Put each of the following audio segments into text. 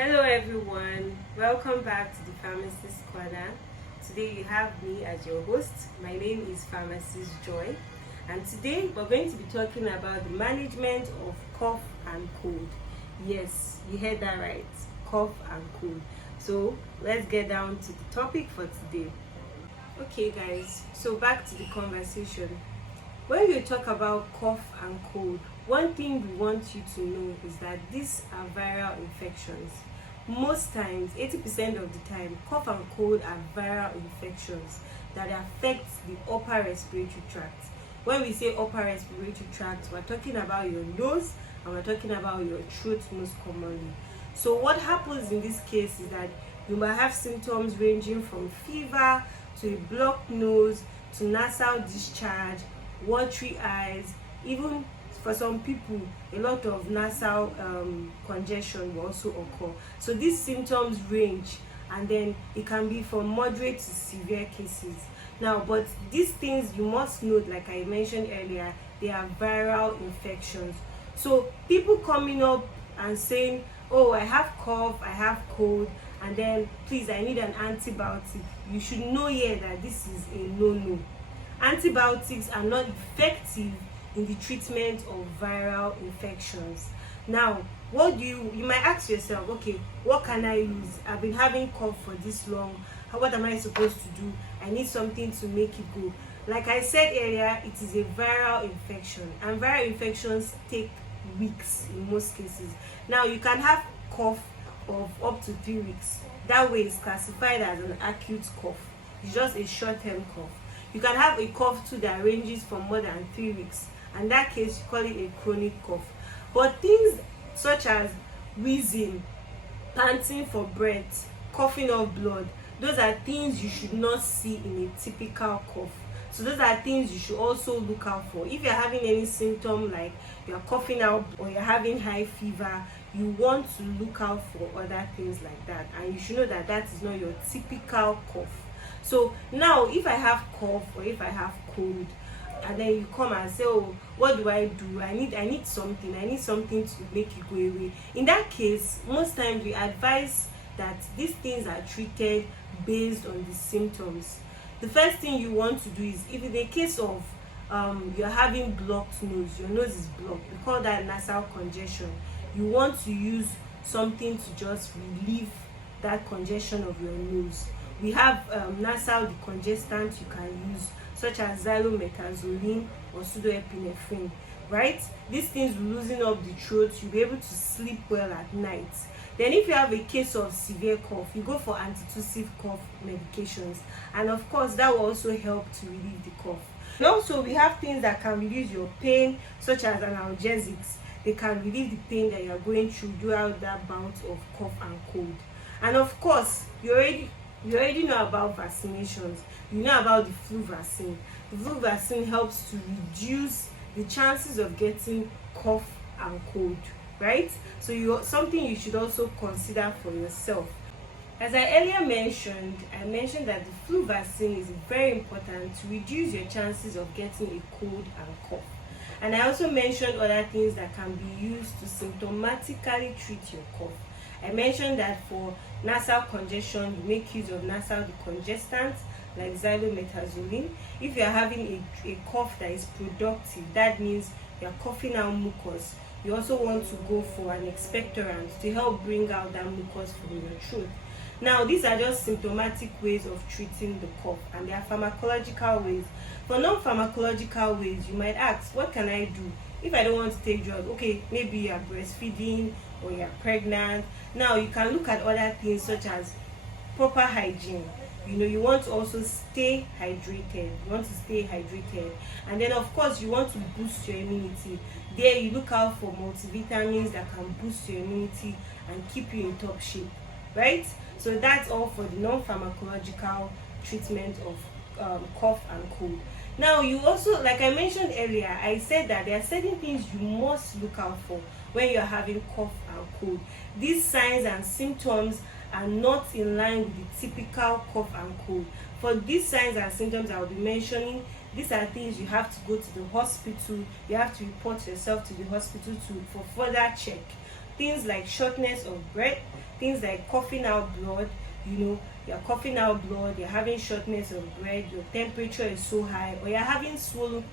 Hello everyone, welcome back to the Pharmacist Corner. Today you have me as your host. My name is Pharmacist Joy, and today we're going to be talking about the management of cough and cold. Yes, you heard that right, cough and cold. So let's get down to the topic for today. Okay guys, so back to the conversation. When you talk about cough and cold, one thing we want you to know is that these are viral infections. Most times, 80% of the time, cough and cold are viral infections that affect the upper respiratory tract. When we say upper respiratory tract, we're talking about your nose and we're talking about your throat most commonly. So what happens in this case is that you might have symptoms ranging from fever to a blocked nose to nasal discharge, watery eyes, even for some people a lot of nasal congestion will also occur. So these symptoms range, and then it can be from moderate to severe cases. Now, but these things you must note, like I mentioned earlier, they are viral infections. So people coming up and saying, oh, I have cough, I have cold, and then please I need an antibiotic, you should know here that this is a no-no. Antibiotics are not effective in the treatment of viral infections. Now, what do you might ask yourself, okay, what can I use? I've been having cough for this long. What am I supposed to do? I need something to make it go. Like I said earlier, it is a viral infection, and viral infections take weeks in most cases. Now, you can have cough of up to 3 weeks. That way it's classified as an acute cough. It's just a short-term cough. You can have a cough too that ranges for more than 3 weeks. In that case, you call it a chronic cough. But things such as wheezing, panting for breath, coughing up blood, those are things you should not see in a typical cough. So those are things you should also look out for. If you're having any symptom like you're coughing out or you're having high fever, you want to look out for other things like that. And you should know that that is not your typical cough. So now, if I have cough or if I have cold, and then you come and say, oh, what do? I need something to make it go away. In that case, most times we advise that these things are treated based on the symptoms. The first thing you want to do is, if in the case of you're having blocked nose, your nose is blocked, we call that nasal congestion. You want to use something to just relieve that congestion of your nose. We have nasal decongestants you can use, such as xylometazoline or pseudoepinephrine, right? These things will loosen up the throat. You'll be able to sleep well at night. Then if you have a case of severe cough, you go for antitussive cough medications, and of course that will also help to relieve the cough. And also we have things that can reduce your pain, such as analgesics. They can relieve the pain that you are going through throughout that bout of cough and cold. And of course, you already know about vaccinations. You know about the flu vaccine. The flu vaccine helps to reduce the chances of getting cough and cold, right? So something you should also consider for yourself. As I earlier mentioned, that the flu vaccine is very important to reduce your chances of getting a cold and cough. And I also mentioned other things that can be used to symptomatically treat your cough. I mentioned that for nasal congestion, you make use of nasal decongestants like xylometazoline. If you are having a cough that is productive, that means you are coughing out mucus, you also want to go for an expectorant to help bring out that mucus from your throat. Now, these are just symptomatic ways of treating the cough, and there are pharmacological ways. For non-pharmacological ways, you might ask, what can I do if I don't want to take drugs? Okay, maybe you are breastfeeding or you are pregnant. Now you can look at other things such as proper hygiene. You want to also stay hydrated. And then of course you want to boost your immunity. There you look out for multivitamins that can boost your immunity and keep you in top shape, right? So that's all for the non-pharmacological treatment of cough and cold. Now, you also, like I mentioned earlier, I said that there are certain things you must look out for when you're having cough and cold. These signs and symptoms are not in line with the typical cough and cold. For these signs and symptoms I will be mentioning, these are things you have to go to the hospital. You have to report yourself to the hospital for further check. things like shortness of breath, things like coughing out blood. You're coughing out blood, you're having shortness of breath, your temperature is so high, or you're having swollen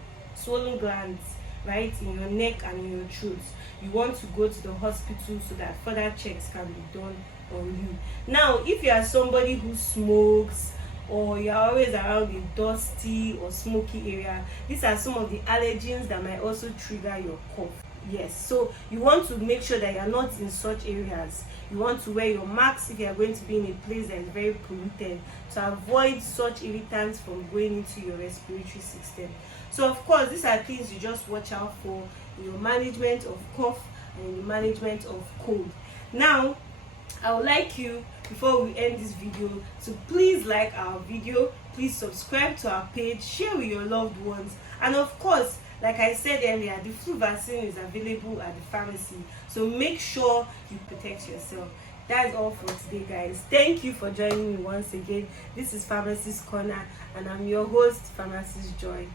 glands, right, in your neck and in your throat. You want to go to the hospital so that further checks can be done on you. Now, if you are somebody who smokes, or you're always around a dusty or smoky area, these are some of the allergens that might also trigger your cough. Yes, so you want to make sure that you're not in such areas. You want to wear your masks if you're going to be in a place that is very polluted, to avoid such irritants from going into your respiratory system. So of course, these are things you just watch out for in your management of cough and in the management of cold. Now, I would like you, before we end this video, to please like our video, please subscribe to our page, share with your loved ones, and of course, like I said earlier, the flu vaccine is available at the pharmacy, so make sure you protect yourself. That's all for today, guys. Thank you for joining me once again. This is Pharmacist Corner, and I'm your host, Pharmacist Joy.